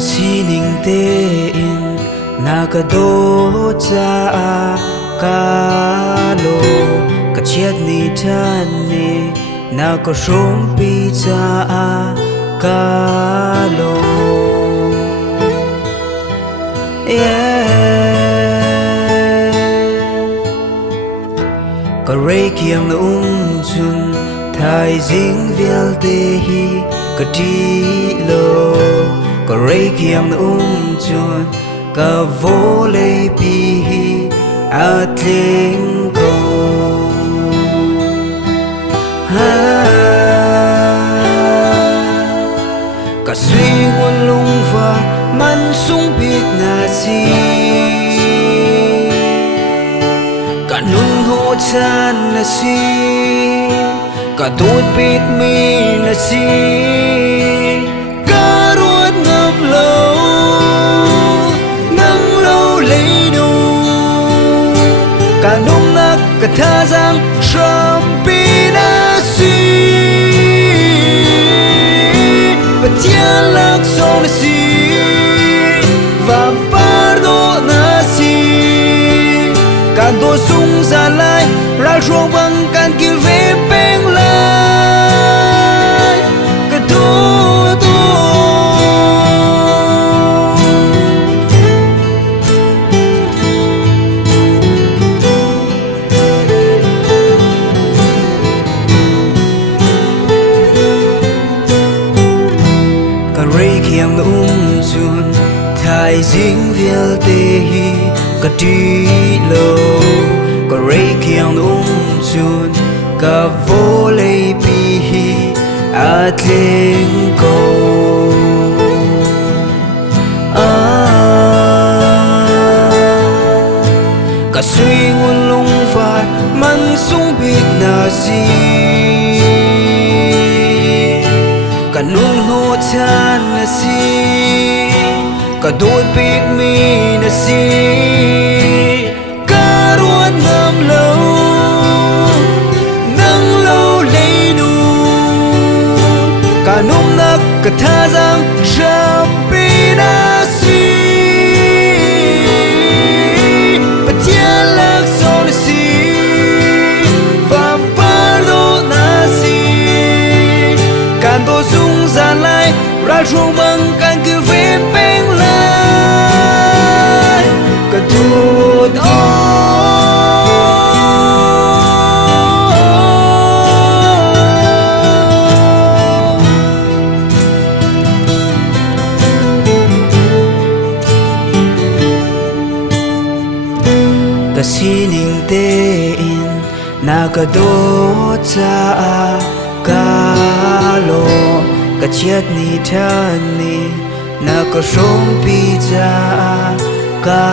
sining te in nakado cha kalo ka chiat ni than ni nako shom pi cha kalo ka rei kiang na chun thai jing vial te hi ka ti lo ka rei kiang na chun ka vô lei pi hi atling ko ka suy nguồn lung và man sung biết na si cả nung hô chan na si cả tôi biết mi na si cả ruột ngập lâu nắng lâu lấy đủ cả nung nắc cả tha giang sớm pi na si và thiên lạc sông na si và pardo na si cả đôi sung ra lại ra ruộng bằng can kêu về bên lại cả đôi cả rei kiang na chun thai jing vial te hi cả ti lo cả rei kiang na chun cả vô lei pi hi atling ko cả suy nguồn lung và man sung biết na si cả nung hô chan na si cả đôi biết mi na si cả ruột ngâm lâu nắng lâu lấy đủ cả nung nắc cả tha giang sớm pi na si và thiên lạc sông na si và pardo na si can tôi sung ra lại ra ruộng bằng can cứ về bên lại cả tuột ka sining te in nakado cha kalo ka chiat ni than ni nako shom pi cha ka